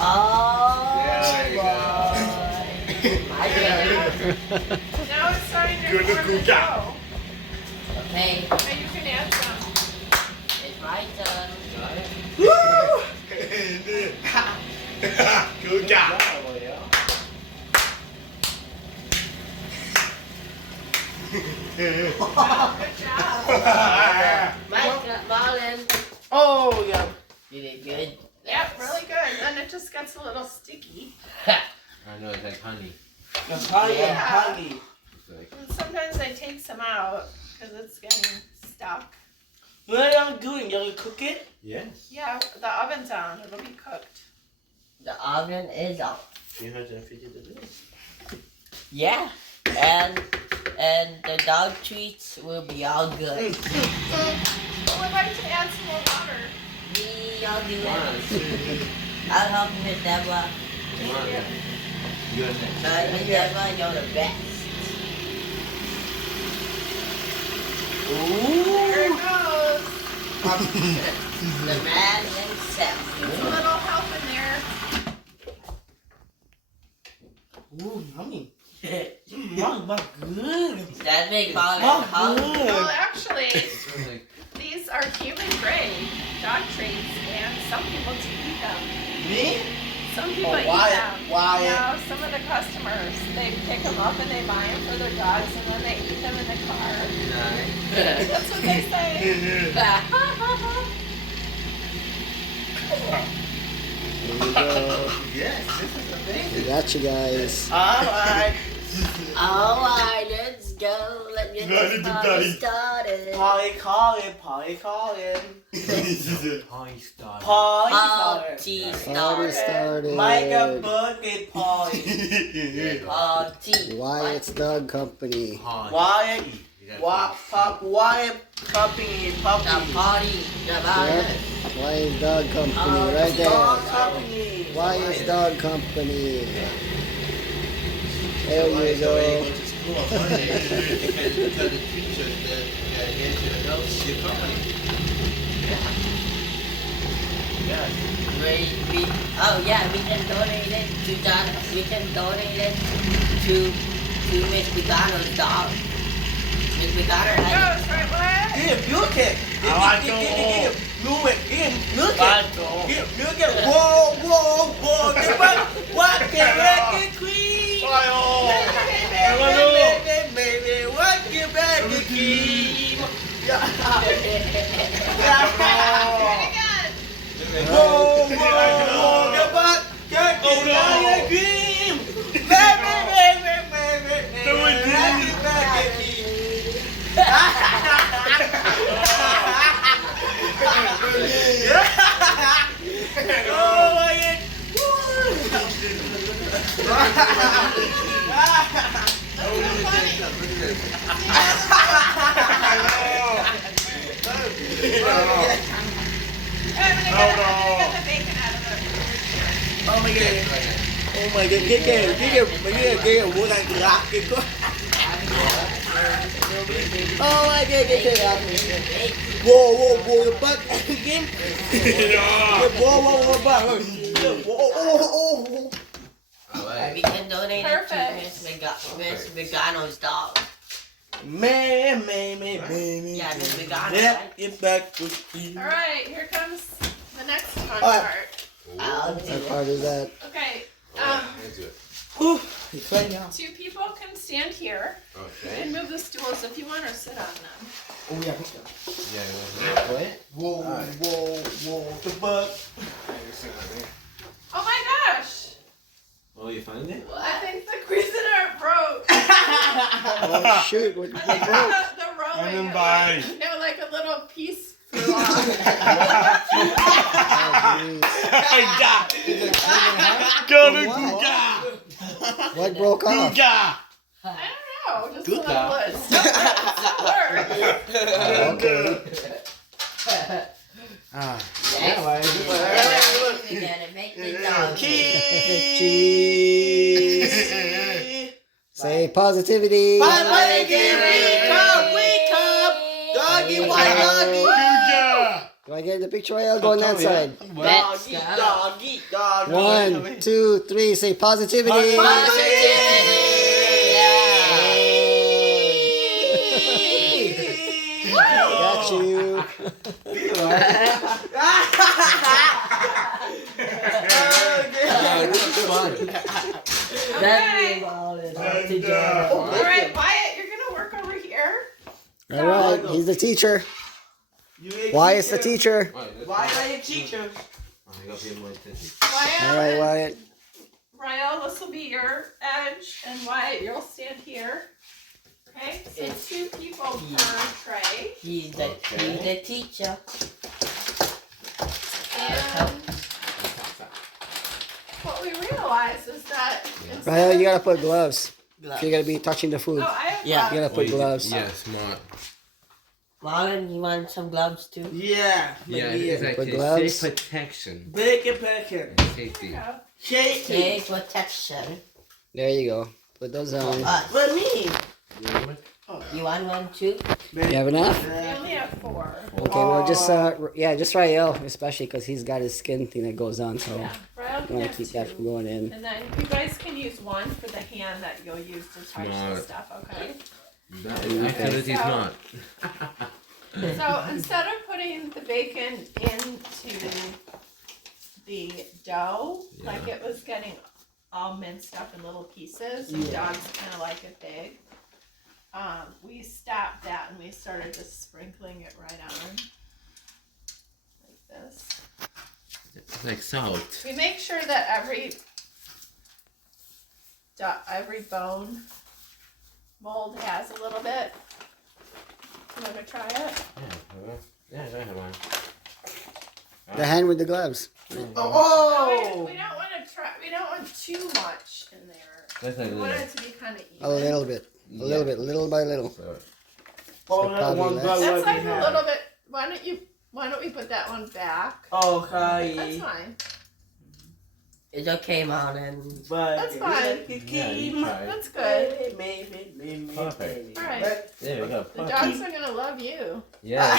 Oh, there you boy. My turn. Now it's starting to Good form the cooker. dough. Okay, And you can add some. it's my turn. Woo! Good job. Good job. Mike, Marlon. Oh, yeah. You did good. Yep, really good. Then it just gets a little sticky. I know, it's like honey. That's honey, Yeah. honey. It's like, And sometimes I take some out because it's getting stuck. What are you doing? You're gonna cook it? yes. Yeah, the oven's on. It'll be cooked. The oven is on. 350 degrees. Yeah, and the dog treats will be all good. But we'd like to add some more water. I'll do Come on, it. I'll help you with Deborah. come on. You're next. With Deborah, you're the best. There it goes. The man himself. Needs a little help in there. Ooh, yummy. Mom, good. That big ball Mom, of hug. good. Well, actually, It smells like these are human grade dog treats, and some people do eat them. Me? Some people Oh, eat why? them. Why? Now, some of the customers, they pick them up and they buy them for their dogs, and then they eat them in the car. nice. That's what they say. Here we go. Yes, this is amazing. We got you guys. Alright. Alright, let's go. Let's get Ready this to party die. started. Party calling, party calling. Pie star. Party Party calling. Party started. Micah started. birthday party. Party. Wyatt's Dog Company. Pie. Wyatt, You gotta Wyatt puppy, The puppy. party. The party. Yep. Wyatt's Dog Company, Oh, right Dog there. company. Wyatt's Dog Company. There Why you is the way you go. went to school on Monday? Because the teachers that get you to help your company. Yes. Oh yeah, we can donate it to John. We can donate it to Miss Pagano's dog. Miss Pagano There it has goes, right, what? Get him, milk it. I want to Get him, move it. Get him, milk Want it. to. Get him, milk it. Whoa, whoa, whoa. Get back. What can wreck it, queen? Baby, what can back the key? Again. Whoa, whoa, get back. Get the cream. Oh my I'm gonna get the bacon out of it. Oh my god. Oh my god, cái bữa nay lạc kìa có. Oh my god, whoa, the butt again. Whoa, oh. we can donate it to Perfect. Miss Pagano's dog. Man. Yeah, Miss Pagano. Let's Right? get back to you. All right, here comes the next fun All right. part. I'll do What it. part is that? Okay, Let's do it. Whew, it's right now. two people can stand here Okay. and move the stools if you want or sit on them. Oh yeah. Yeah, you want to Whoa, the butt. Oh my gosh! Oh, you find it? I think the Cuisinart broke. Oh shoot, what broke? The rowing. didn't buy. It like a little piece flew off. Oh, geez. Go to What? Guga! What broke off? Guga! I don't know, just Good a little guy. bit. Still Oh, okay. We gotta make the dog. Cheese. Say positivity. Positivity, we come. Doggy, white doggy. Guga! Do I get in the picture? I'll go on that side. Let's Doggy, go. doggy, doggy. 1, 2, 3. Say positivity. Got you. Okay. All Alright, Wyatt, you're gonna work over here. All right. He's the teacher. Why is the teacher? Why are you teacher? Wyatt, All right, Wyatt. Rael, this will be your edge, and Wyatt, you'll stand here. Okay, so 2 people per tray. He's the teacher. And what we realize is that Rahel, you gotta put gloves. If you're gonna be touching the food, Oh, I have Yeah. you gotta put gloves. Yeah, smart. Marlon, you want some gloves too? Yeah. Yeah, it's like Put a gloves. safe protection Bacon, bacon. and safety. Go. Shake. Take protection. There you go. Put those on. What me? You want one too? You have enough? We only have 4. Okay, well just just Rael, especially because he's got his skin thing that goes on, so Yeah, Rael you can want have to keep 2. that from going in. And then you guys can use one for the hand that you'll use to touch the Smart. stuff, okay? Absolutely So- not. So instead of putting the bacon into the dough, like it was getting all minced up in little pieces, and dogs kind of like it big, we stopped that and we started just sprinkling it right on, like this. It's like salt. We make sure that every bone mold has a little bit. You want to try it? Yeah, I have one. The hand with the gloves. Oh. We don't want to try. We don't want too much in there. That's like We a want little. it to be kind of even. A little bit. A little bit, little by little. So, Oh, So that one probably glove That's what like we a have. little bit. Why don't we put that one back? That's Okay. fine. It's okay, Marlon. But That's fine. yeah, you try. That's good. Perfect. All right. There we go. The Perfect. dogs are gonna love you. Yeah.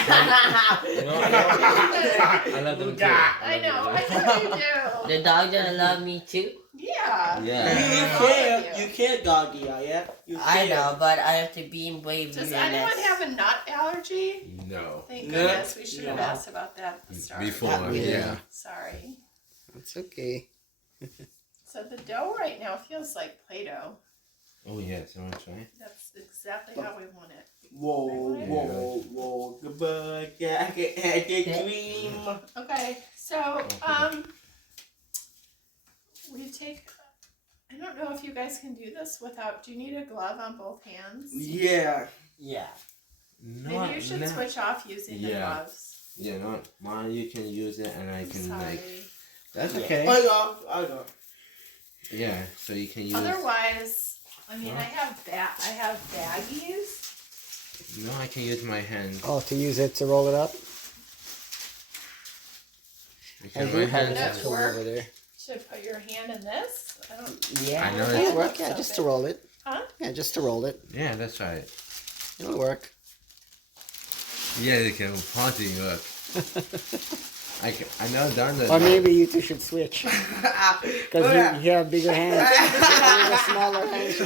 You know, I love them too. I know. I know you do. The dog gonna love me too. Yeah. Yeah. You can't doggy, yeah? You I can't. know, but I have to be in brave. Does anyone have a nut allergy? No. Thank No. goodness. We should have No. asked about that at the start. Before, yeah. Sorry. It's okay. So the dough right now feels like Play-Doh. Oh yes, you want to try? That's exactly how we want it. Whoa, goodbye, jacket, and the dream. Okay, so we take. I don't know if you guys can do this without. Do you need a glove on both hands? Yeah. Yeah. Maybe you should switch off using the Yeah. gloves. Yeah, not mine. You can use it, and I I'm can sorry. like. That's okay. I know. Yeah, so you can use. Otherwise, I mean, I have baggies. No, I can use my hand. Oh, to use it to roll it up? I Because do my have hand. That that tool work? over there. To put your hand in this. I don't. Yeah. I know It'll it. work, yeah, just to roll it. Huh? Yeah, just to roll it. Yeah, that's right. It'll work. Yeah, you can party look. I know done that. Or maybe you two should switch. Because you have bigger hands. You have smaller hands.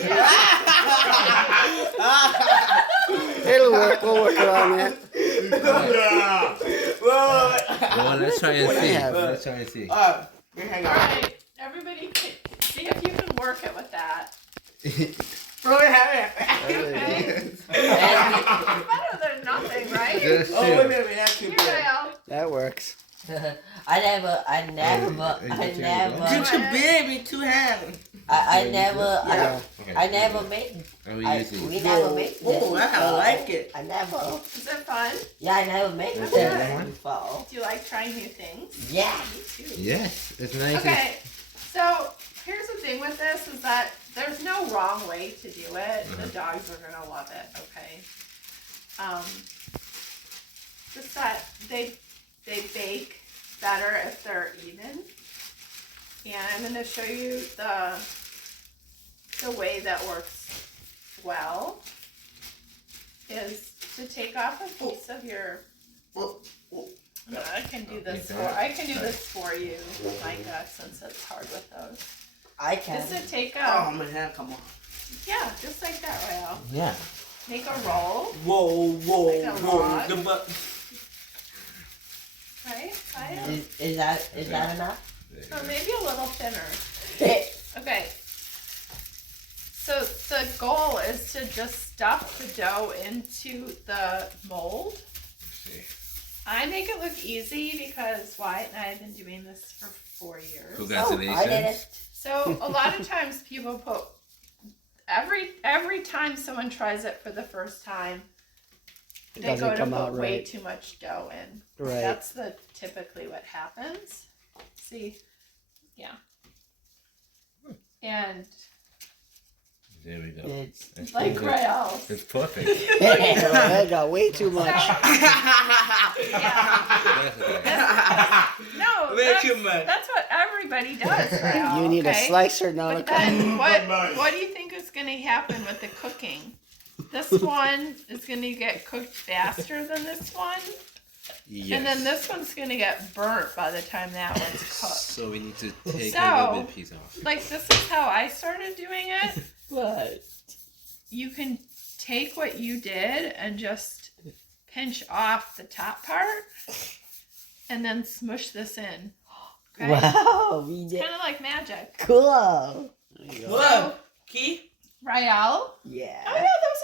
It'll work. We'll work around that. Well, let's try and What do you see. have? Let's try and see. We hang All on. right, everybody, see if you can work it with that. Bro, we have it. Okay. Better than nothing, right? Just Oh, two. wait a minute, that's too Here, bad. Rael. That works. I never. You're too big with 2 hands. I never. Yeah. Okay. I never made. I will I, use it. we never made this. Whoa, I before. like it. Is I never. it fun? Yeah, I never made That's this good. before. Do you like trying new things? Yeah. Me too. Yes, it's nice. Okay, so here's the thing with this is that there's no wrong way to do it. The dogs are gonna love it, okay? Just that they bake better if they're even. And I'm gonna show you the way that works well is to take off a piece of your I can do this for you, Micah, since it's hard with those. I can. Just to take Oh a, man, come on. yeah, just like that, Rael. Yeah. Make a roll, Whoa, whoa, Like a whoa. log. The butt. right? Try it. Is that enough? Or maybe a little thinner. Okay. So the goal is to just stuff the dough into the mold. See. I make it look easy because Wyatt and I have been doing this for 4 years. Congratulations. I did it. So a lot of times people put every time someone tries it for the first time, It they doesn't go to come put out way right. too much dough in. Right. That's typically what happens. See, yeah, and There we go. It's That's like pretty good. Rael. It's perfect. I got way too much. Yeah. That's okay. No, Way too much. that's what everybody does, Rael. You need okay? a slicer, not a But cup. then what do you think is going to happen with the cooking? This one is going to get cooked faster than this one. Yes. And then this one's going to get burnt by the time that one's cooked. So we need to take a So- little bit piece off. Like, this is how I started doing it. What? You can take what you did and just pinch off the top part and then smush this in. Okay? Wow, we did. Kind of like magic. Cool. There you go. Whoa. Key? Rael? Yeah. Oh, yeah, those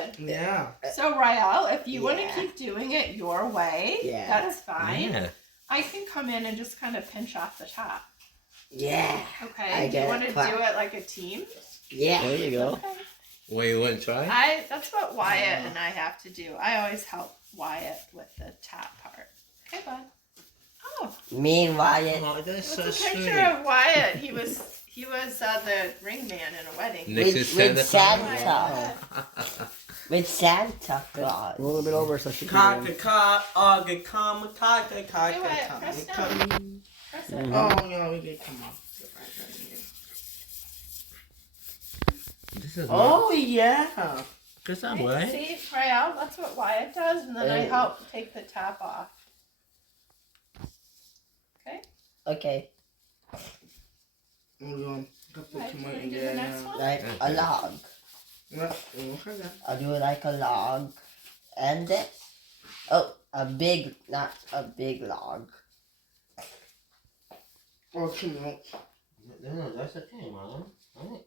are good. Yeah. So, Rael, if you want to Yeah. keep doing it your way, Yeah. that's fine. Yeah. I can come in and just kind of pinch off the top. Yeah. Okay? I Do you get want it. to Clap. do it like a team? Yeah. There you go. Okay. Well, you want to try? That's what Wyatt and I have to do. I always help Wyatt with the top part. Okay, bud. Oh, me and Wyatt. Oh, that's it's so a picture sweet. of Wyatt. He was the ring man in a wedding. Next is Santa With Claus. Santa. With Santa Claus. Roll a bit over so she can. Kaka, aga, come, kaka, kaka, Do it. come. Press Come. down. Press it. Oh, yeah, we get come on. This is Oh, yeah. Good job, Okay, right? see, Rael, that's what Wyatt does, and then I Hey. help take the top off. Okay, Hold on. Right, you wanna do the next one? like a log. I'll do it like a log. And this. Oh, not a big log. Oh, come on. No, that's okay, Mom. Right.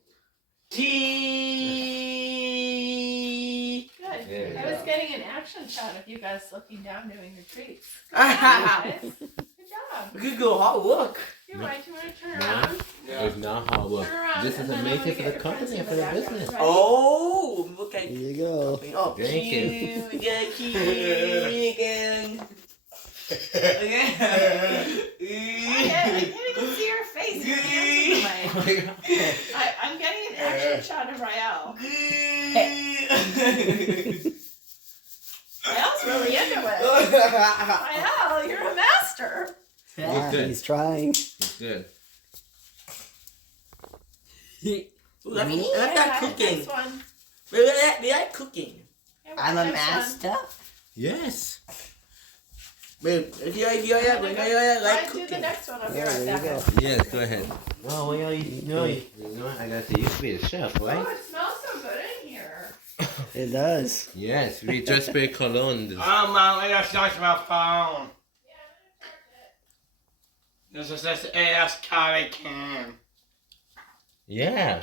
Tea. Good. There we I was go. getting an action shot of you guys looking down doing your treats. Good job, guys. Good job. Good go hard work. Here, Mike, you want to turn Mom? around? It's not hard work. Turn around. This is and then I'm amazing gonna for get the your friends company in and for the the background. business. Ready? Oh, okay. There you go. Oh, Thank you. Yeah, key again. Wyatt, I can't even see your face. Your hands in the way. I'm getting an action shot of Rael. Rael's really into it. Rael, you're a master. Yeah, good. he's trying. It's good. Ooh, I like Yeah, that cooking. This one. We like cooking. Yeah, I'm a this one. master. Yes. Babe, if you like Why like don't do the cooking. next one? I'll be Yeah, right there you back. go. Yes, go ahead. Oh, well, you know what? I got to used to be a chef, Oh, right? it smells so good in here. It does. Yes, we just spray cologne. Oh, Mom, I got touch my phone. Yeah, This is this AS Carry Cam. Yeah.